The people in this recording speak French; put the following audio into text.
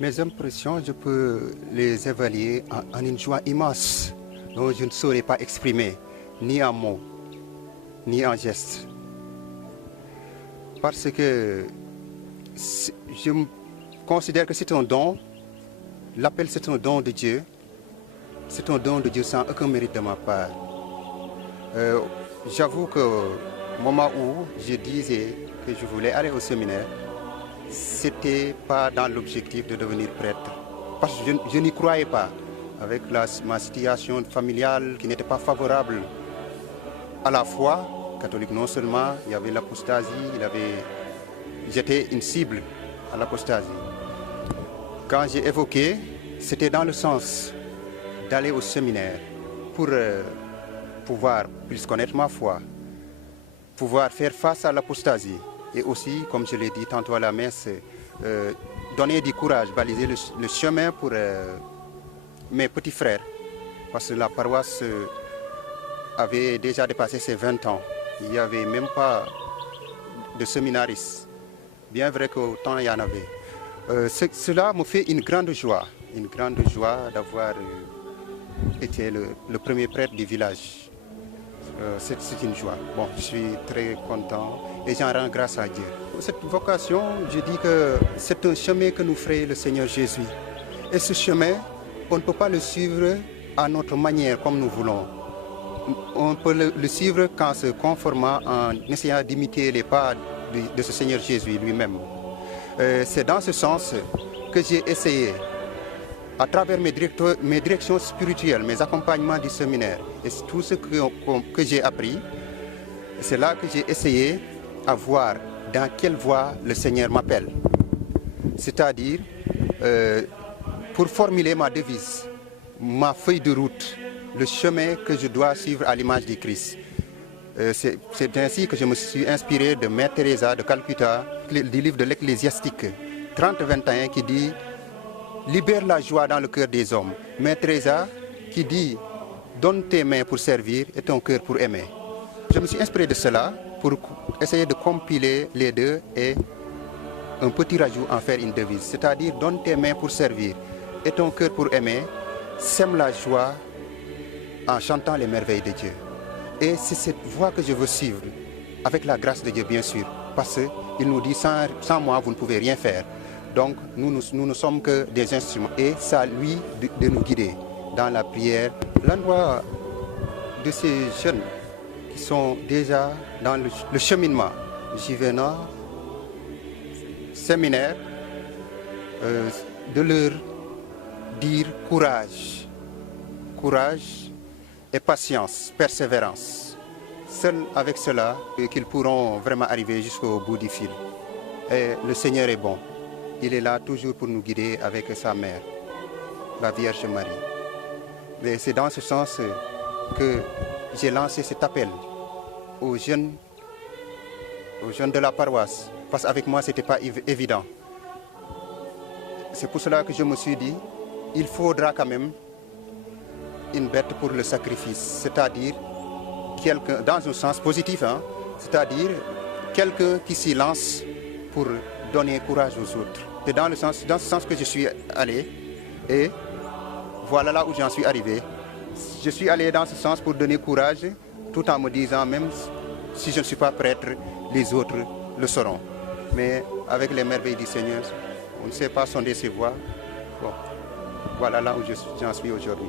Mes impressions, je peux les évaluer en une joie immense dont je ne saurais pas exprimer, ni en mots, ni en gestes. Parce que je considère que c'est un don, l'appel c'est un don de Dieu, c'est un don de Dieu sans aucun mérite de ma part. J'avoue qu'au moment où je disais que je voulais aller au séminaire, c'était pas dans l'objectif de devenir prêtre. Parce que je n'y croyais pas. Avec ma situation familiale qui n'était pas favorable à la foi catholique, non seulement il y avait l'apostasie, j'étais une cible à l'apostasie. Quand j'ai évoqué, c'était dans le sens d'aller au séminaire pour pouvoir plus connaître ma foi, pouvoir faire face à l'apostasie. Et aussi, comme je l'ai dit tantôt à la messe, donner du courage, baliser le chemin pour mes petits frères. Parce que la paroisse avait déjà dépassé ses 20 ans. Il n'y avait même pas de séminaristes. Bien vrai qu'au temps, il y en avait. Cela me fait une grande joie d'avoir été le premier prêtre du village. C'est une joie. Bon, je suis très content et j'en rends grâce à Dieu. Cette vocation, je dis que c'est un chemin que nous ferait le Seigneur Jésus. Et ce chemin, on ne peut pas le suivre à notre manière, comme nous voulons. On peut le suivre qu'en se conformant, en essayant d'imiter les pas de ce Seigneur Jésus lui-même. C'est dans ce sens que j'ai essayé, à travers mes directions spirituelles, mes accompagnements du séminaire et tout ce que j'ai appris, c'est là que j'ai essayé à voir dans quelle voie le Seigneur m'appelle. C'est-à-dire, pour formuler ma devise, ma feuille de route, le chemin que je dois suivre à l'image du Christ. C'est ainsi que je me suis inspiré de Mère Teresa de Calcutta, du livre de l'Ecclésiastique 30-21 qui dit « Libère la joie dans le cœur des hommes ». Mère Teresa qui dit « Donne tes mains pour servir et ton cœur pour aimer ». Je me suis inspiré de cela pour essayer de compiler les deux et un petit rajout en faire une devise. C'est-à-dire « Donne tes mains pour servir et ton cœur pour aimer, sème la joie en chantant les merveilles de Dieu ». Et c'est cette voie que je veux suivre, avec la grâce de Dieu bien sûr, parce qu'il nous dit sans moi vous ne pouvez rien faire. Donc nous ne sommes que des instruments et c'est à lui de nous guider dans la prière. L'endroit de ces jeunes qui sont déjà dans le cheminement, Juvénat, séminaire, de leur dire courage, courage et patience, persévérance. Seul avec cela qu'ils pourront vraiment arriver jusqu'au bout du fil. Et le Seigneur est bon. Il est là toujours pour nous guider avec sa mère, la Vierge Marie. Et c'est dans ce sens que j'ai lancé cet appel aux jeunes de la paroisse. Parce qu'avec moi, ce n'était pas évident. C'est pour cela que je me suis dit, il faudra quand même une bête pour le sacrifice, c'est-à-dire quelqu'un, dans un sens positif, hein, c'est-à-dire quelqu'un qui s'y lance pour donner courage aux autres. C'est dans ce sens que je suis allé et voilà là où j'en suis arrivé. Je suis allé dans ce sens pour donner courage tout en me disant même si je ne suis pas prêtre, les autres le seront. Mais avec les merveilles du Seigneur, on ne sait pas sonder ses voies. Bon, voilà là où j'en suis aujourd'hui.